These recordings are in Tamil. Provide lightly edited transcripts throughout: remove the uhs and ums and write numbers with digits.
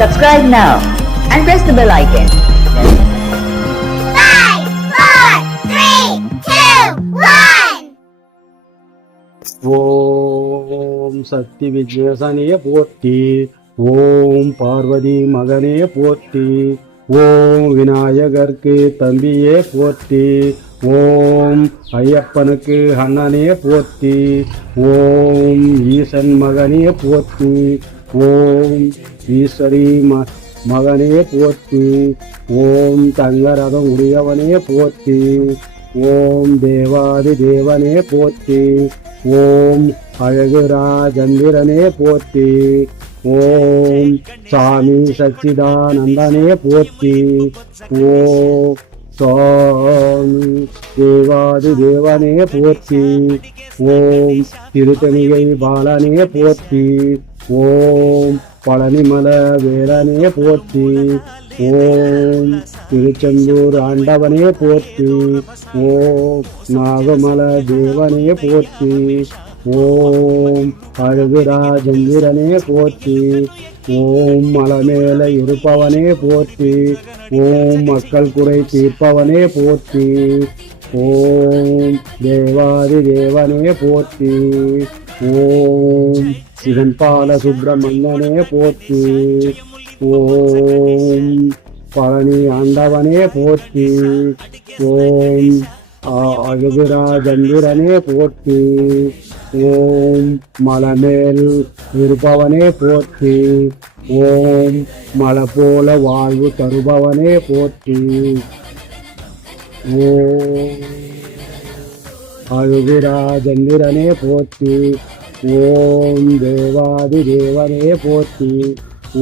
Subscribe now and press the bell icon. 5, 4, 3, 2, 1. ஓம் சக்தி விஜயசனிய போற்றி. ஓம் பார்வதி மகனே போற்றி. ஓம் விநாயகருக்கு தம்பியே போற்றி. ஓம் ஐயப்பனுக்கு அண்ணனே போற்றி. ஓம் ஈசன் மகனே போற்றி. ஓம் ஈஸ்வரி மகனே போற்றி. ஓம் தங்கரதம் உடையவனே போற்றி. ஓம் தேவாதி தேவனே போற்றி. ஓம் அழகு ராஜந்திரனே போற்றி. ஓம் சாமி சச்சிதானந்தனே போற்றி. ஓம் சாமி தேவாதி தேவனே போற்றி. ஓம் திருத்தணிகை பாலனே போற்றி. ஓம் பழனிமல வேலனே போற்றி. ஓம் திருச்செந்தூர் ஆண்டவனே போற்றி. ஓம் நாகமல தேவனே போற்றி. ஓம் அழகுராஜந்திரனே போற்றி. ஓம் மலமேல இருப்பவனே போற்றி. ஓம் மக்கள் குறை தீர்ப்பவனே போற்றி. ஓம் தேவாதி தேவனே போற்றி. ஓம் சிவன் பால சுப்பிரமணியனே போற்றி. ஓம் பழனி ஆண்டவனே போற்றி. ஓம் அழகுராஜந்திரனே போற்றி. ஓம் மலமேல் இருப்பவனே போற்றி. ஓம் மலை போல வாழ்வு தருபவனே போற்றி. ஓம் அழகுராஜந்திரனே போற்றி. ஓம் தேவாதி தேவனே போற்றி.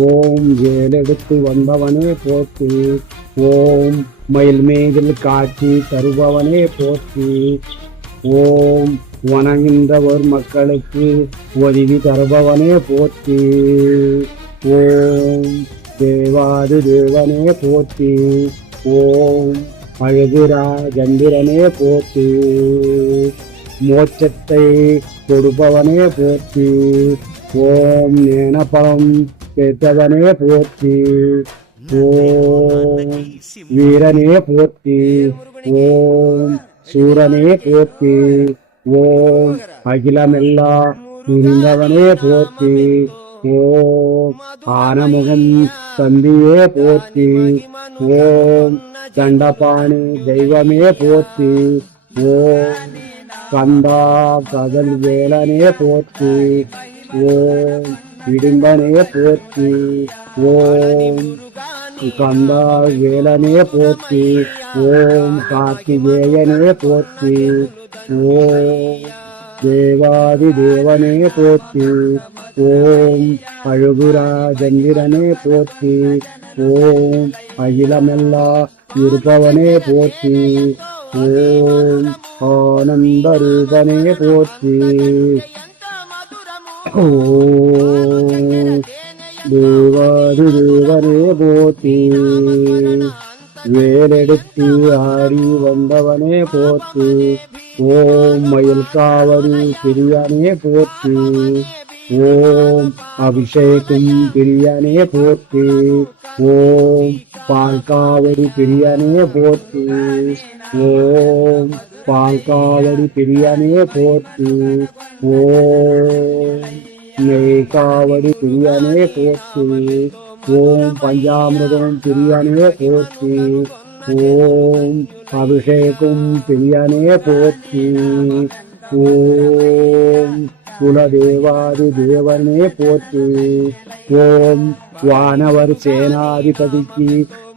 ஓம் வேலெடுத்து வந்தவனே போற்றி. ஓம் மயில் மீதில் காட்சி தருபவனே போற்றி. ஓம் வணங்குகின்றவர் மக்களுக்கு உதவி தருபவனே போற்றி. ஓம் தேவாதி தேவனே போற்றி. ஓம் அழகுராஜந்திரனே போற்றி. மோட்சத்தை கொடுப்பவனே போற்றி. ஓம் ஞானபலம் பெற்றவனே போற்றி. ஓம் வீரனே போற்றி. ஓம் சூரனே போற்றி. ஓம் அகிலமெல்லா புரிந்தவனே போற்றி. ஓம் ஆனமுகம் தந்தியே போற்றி. ஓம் தண்டபாணி தெய்வமே போற்றி. ஓம் கந்தா கதல் வேலனே போற்றி. ஓம் இடும்பனே போற்றி. ஓம் கந்தா வேலனே போற்றி. ஓம் கார்த்திகேயனே போற்றி. ஓம் தேவாதி தேவனே போற்றி. ஓம் அழகுராஜந்திரனே போற்றி. ஓம் அகிலமெல்லா இருப்பவனே போற்றி. ஓம் ஆனந்த ரூபனே போற்றி. ஓம் தேவாதி தேவனே போற்றி. வேலெடுத்து ஆடி வந்தவனே போற்றி. ஓம் மயில் காவடி பிரியனே போற்றி. ஓம் அபிஷேகம் பிரியனே போற்றி. ஓம் பால்காவடி பிரியனே போற்றி. ஓம் பால்காவடி பிரியனே போற்றி. ஓம் நெய்காவடி பிரியனே போற்றி. ஓம் பஞ்சாமிரதம் பிரியனே போற்றி. ஓம் அபிஷேகம் பிரியனே போற்றி. ஓம் குலதேவாதி தேவனே போற்றி. ஓம் வானவர் சேனாதிபதிக்கு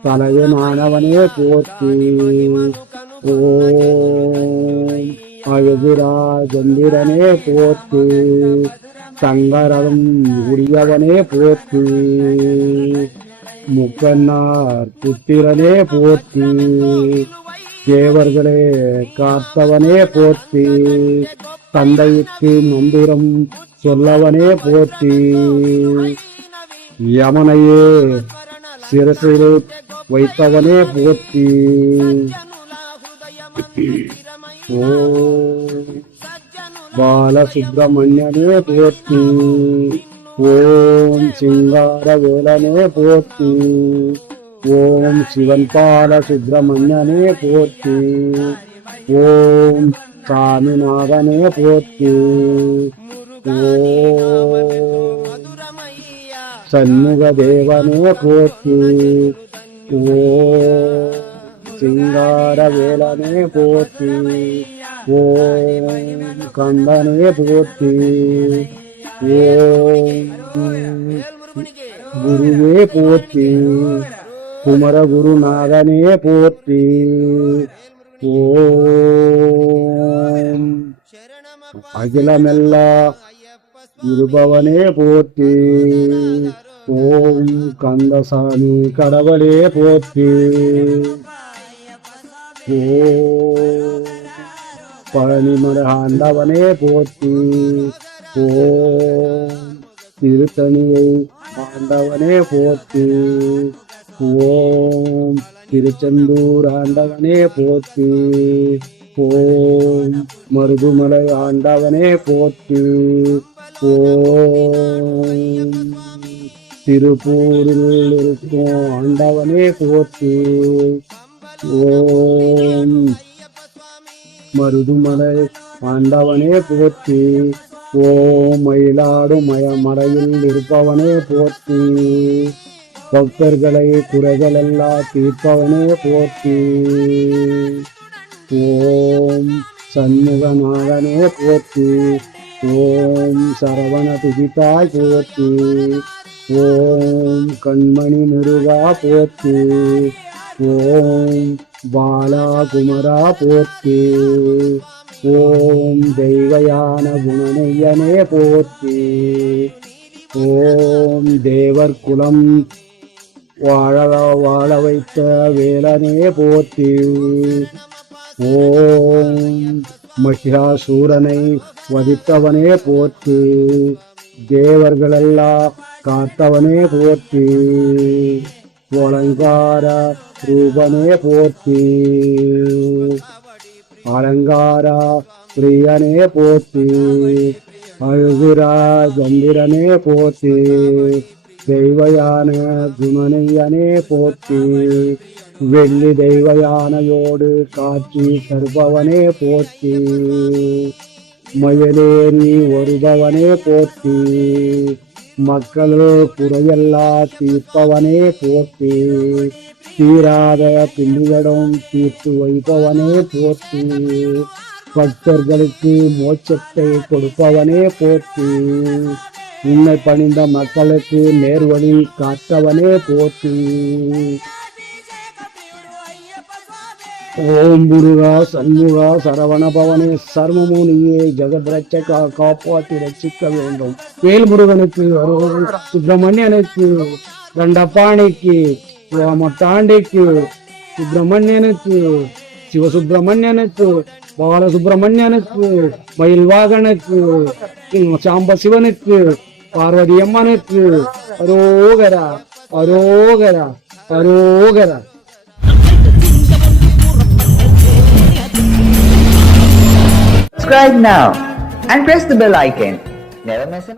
தலைவனானவனே போற்றி. ஓம் அழகுராஜந்திரனே போற்றி. சங்கரதம் உடையவனே போற்றி. முக்கன்னார் புத்திரனே போற்றி. தேவர்களே காத்தவனே போற்றி. தந்தைக்கு மந்திரம் சொல்லவனே போற்றி. யமனையே சிரசில் வைத்தவனே போற்றி. ஓம் பாலசுப்பிரமணியனே போற்றி. ஓம் சிங்கார வேலனே போற்றி. ஓம் சிவன் பால சுப்பிரமணியனே போற்றி. ஓம் சாமிநாதனே போற்றி. ஓம் சண்முக தேவனே போற்றி. ஓம் சிங்கார வேலனே போற்றி. ஓம் கந்தனே போற்றி. ஓம் குருவே போற்றி. குமரகுருநாதனே போற்றி. ஓம் அகிலமெல்லா இருபவனே போற்றி. ஓம் கந்தசாமி கடவுளே போற்றி. ஓம் பழனிமலை ஆண்டவனே போற்றி. ஓம் திருத்தணியை ஆண்டவனே போற்றி. ஓம் திருச்செந்தூர் ஆண்டவனே போற்றி. ஓம் மருதுமலை ஆண்டவனே போற்றி. ஓம் திருப்பூரில் இருக்கும் ஆண்டவனே போற்றி. ஓம் மருதுமலை ஆண்டவனே போற்றி. ஓம் மயிலாடு மலையில் இருப்பவனே போற்றி. பக்தர்களை குறைகளெல்லாம் தீர்ப்பவனே போற்றி. ஓம் சண்முகநாதனே போற்றி. ஓம் சரவண துதித்தாய் போற்றி. ஓம் கண்மணி முருகா போற்றி. ஓம் பாலா குமரா போற்றி. ஓம் தெய்வயான குணனையனே போற்றி. ஓம் தேவர் குலம் வாழ வைத்த வேலனே போற்றி. ஓம் மகிஷாசூரனை வதித்தவனே போற்றி. தேவர்களெல்லாம் காத்தவனே போற்றி. அலங்கார ரூபனே போற்றி. அலங்கார பிரியனே போற்றி. அழுகுரா சந்திரனே போற்றி. தெய்வயான குணனையனே போற்றி. வெள்ளி தெய்வயானையோடு காட்சி தருபவனே போற்றி. மயிலேறி வருபவனே போற்றி. மக்கள் குறையெல்லாம் தீர்ப்பவனே போற்றி. தீராத பிள்ளைகளிடம் தீர்த்து வைப்பவனே போற்றி. பக்தர்களுக்கு மோட்சத்தை கொடுப்பவனே போற்றி. உன்னை பணிந்த மக்களுக்கு நேர்வழி காத்தவனே போற்றி. ஓம் முருகா சண்முகா சரவண பவனே சர்மமுனியே ஜெகத் ரட்சகா காப்பாற்றி ரட்சிக்க வேண்டும். வேல்முருகனுக்கு சுப்பிரமணியனுக்கு தண்டபாணிக்கு மொட்டாண்டிக்கு சுப்பிரமணியனுக்கு சிவசுப்பிரமணியனுக்கு பாலசுப்பிரமணியனுக்கு மயில்வாகனுக்கு சாம்ப சிவனுக்கு பார்வதி அம்மனுக்கு அரோகரா அரோகரா அரோகரா. Subscribe now and press the bell icon. Never miss an